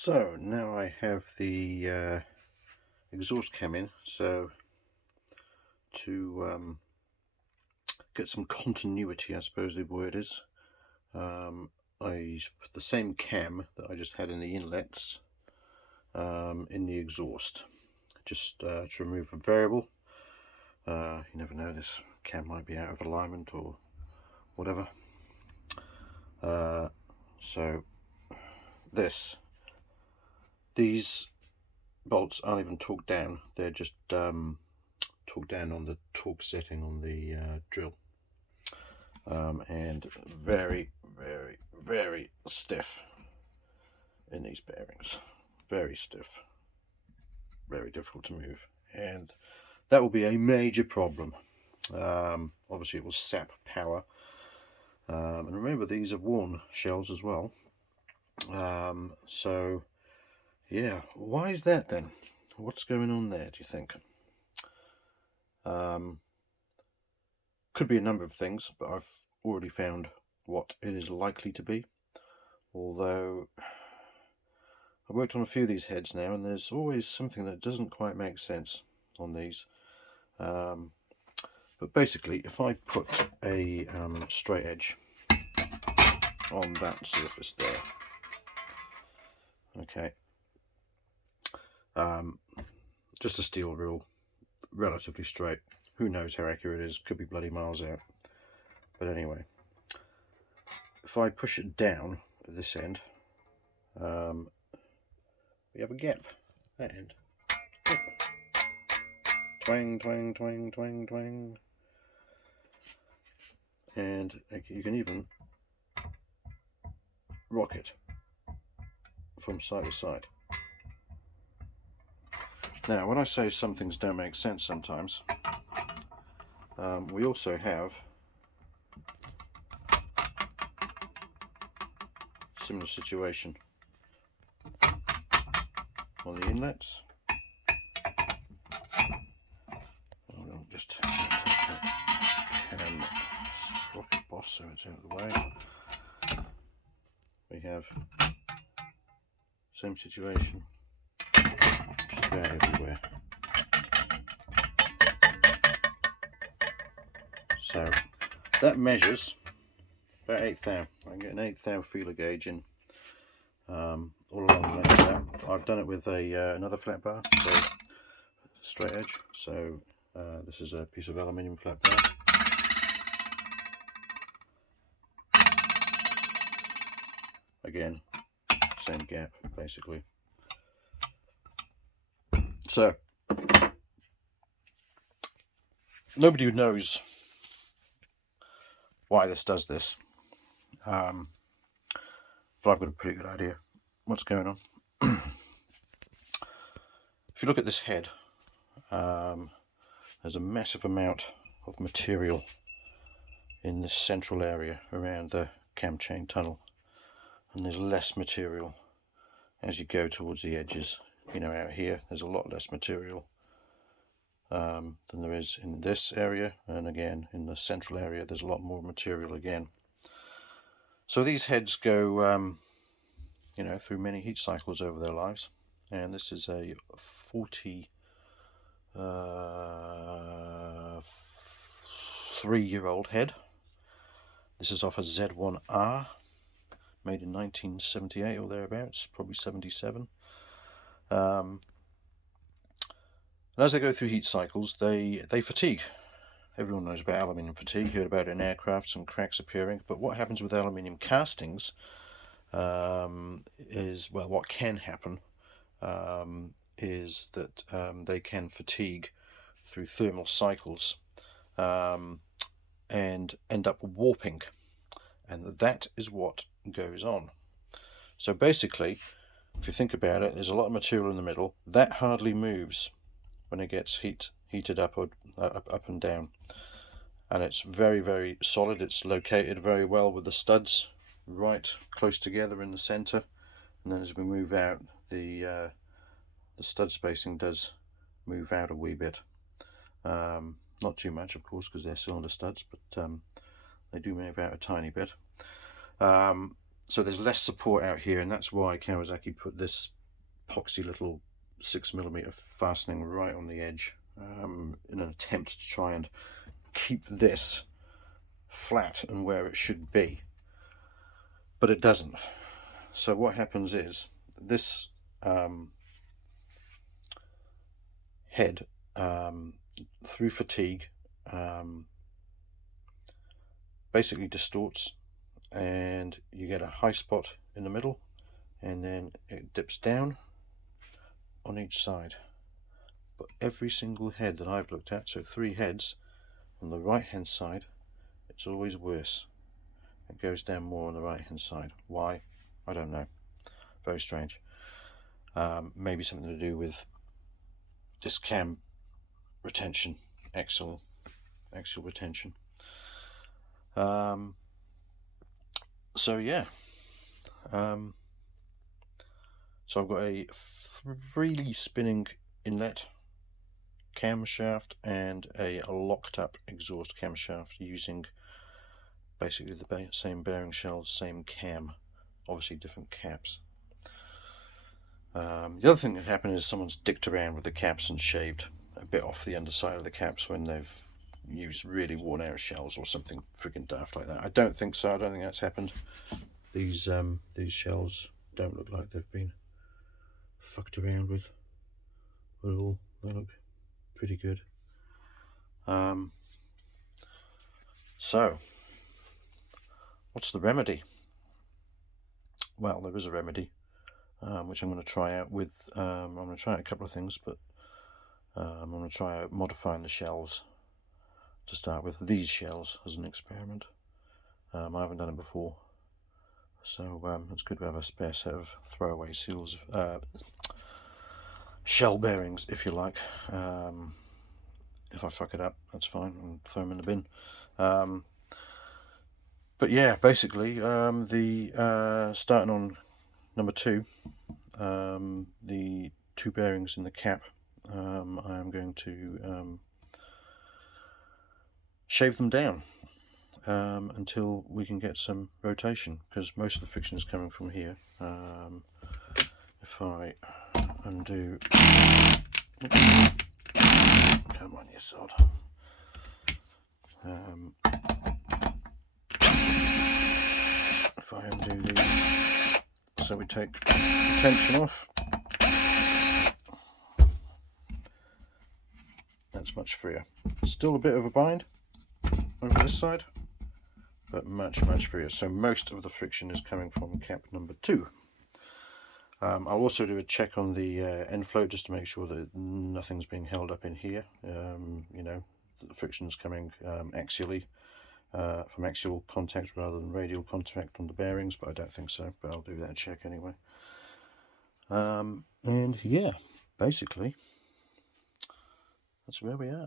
So now I have the exhaust cam in, so to get some continuity, I suppose the word is, I put the same cam that I just had in the inlets in the exhaust, just to remove a variable. You never know, this cam might be out of alignment or whatever. So these bolts aren't even torqued down, they're just torqued down on the torque setting on the drill, and very stiff in these bearings, very stiff, very difficult to move, and that will be a major problem. Obviously it will sap power, and remember these are worn shells as well. So yeah, why is that then? What's going on there, do you think? Could be a number of things, but I've already found what it is likely to be, although I've worked on a few of these heads now and there's always something that doesn't quite make sense on these. But basically, if I put a straight edge on that surface there, okay, just a steel rule, relatively straight. Who knows how accurate it is, could be bloody miles out. But anyway, if I push it down at this end, we have a gap, that end. Twang, twang, twang, twang, twang. And you can even rock it from side to side. Now, when I say some things don't make sense sometimes, we also have a similar situation on the inlets. I'll just sprocket boss so it's out of the way. We have same situation, just about everywhere. So that measures about 1/8 thou. I can get an 1/8 thou feeler gauge in all along the length of that. I've done it with another flat bar, so straight edge. So this is a piece of aluminium flat bar. Again, same gap basically. So nobody knows why this does this, but I've got a pretty good idea what's going on. If you look at this head, there's a massive amount of material in this central area around the cam chain tunnel, and there's less material as you go towards the edges. You know, out here there's a lot less material than there is in this area, and again in the central area there's a lot more material again. So these heads go you know, through many heat cycles over their lives, and this is a 43-year-old head. This is off a Z1R, made in 1978 or thereabouts, probably 77. And as they go through heat cycles, they fatigue. Everyone knows about aluminium fatigue, you heard about it in aircraft, some cracks appearing. But what happens with aluminium castings is, well, what can happen is that they can fatigue through thermal cycles and end up warping, and that is what goes on. So basically, if you think about it, there's a lot of material in the middle that hardly moves when it gets heated up or up and down, and it's very solid. It's located very well with the studs right close together in the center, and then as we move out, the stud spacing does move out a wee bit, not too much of course because they're cylinder studs, but they do move out a tiny bit. So there's less support out here, and that's why Kawasaki put this poxy little 6mm fastening right on the edge, in an attempt to try and keep this flat and where it should be, but it doesn't. So what happens is this head, through fatigue, basically distorts, and you get a high spot in the middle, and then it dips down on each side. But every single head that I've looked at, so 3 heads, on the right hand side, it's always worse. It goes down more on the right hand side. Why? I don't know. Very strange. Maybe something to do with this cam retention, axial retention. So yeah, so I've got a freely spinning inlet camshaft and a locked up exhaust camshaft using basically the same bearing shells, same cam, obviously different caps. The other thing that happened is someone's dicked around with the caps and shaved a bit off the underside of the caps when they've used really worn out shells or something friggin' daft like that. I don't think so. I don't think that's happened. These shells don't look like they've been fucked around with at all. They look pretty good. So what's the remedy? Well, there is a remedy, which I'm going to try out with. I'm going to try out a couple of things, but I'm going to try out modifying the shells to start with. These shells as an experiment. I haven't done it before, so it's good to have a spare set of throwaway seals, shell bearings, if you like. If I fuck it up, that's fine, and throw them in the bin. But yeah, basically, starting on number 2, the 2 bearings in the cap, I am going to shave them down until we can get some rotation, because most of the friction is coming from here. If I undo, come on, you sod. If I undo these, so we take the tension off, that's much freer. Still a bit of a bind over this side, but much freer. So most of the friction is coming from cap number 2. I'll also do a check on the end float just to make sure that nothing's being held up in here. You know, the friction's coming axially, from axial contact rather than radial contact on the bearings, but I don't think so, but I'll do that check anyway. And yeah, basically that's where we are.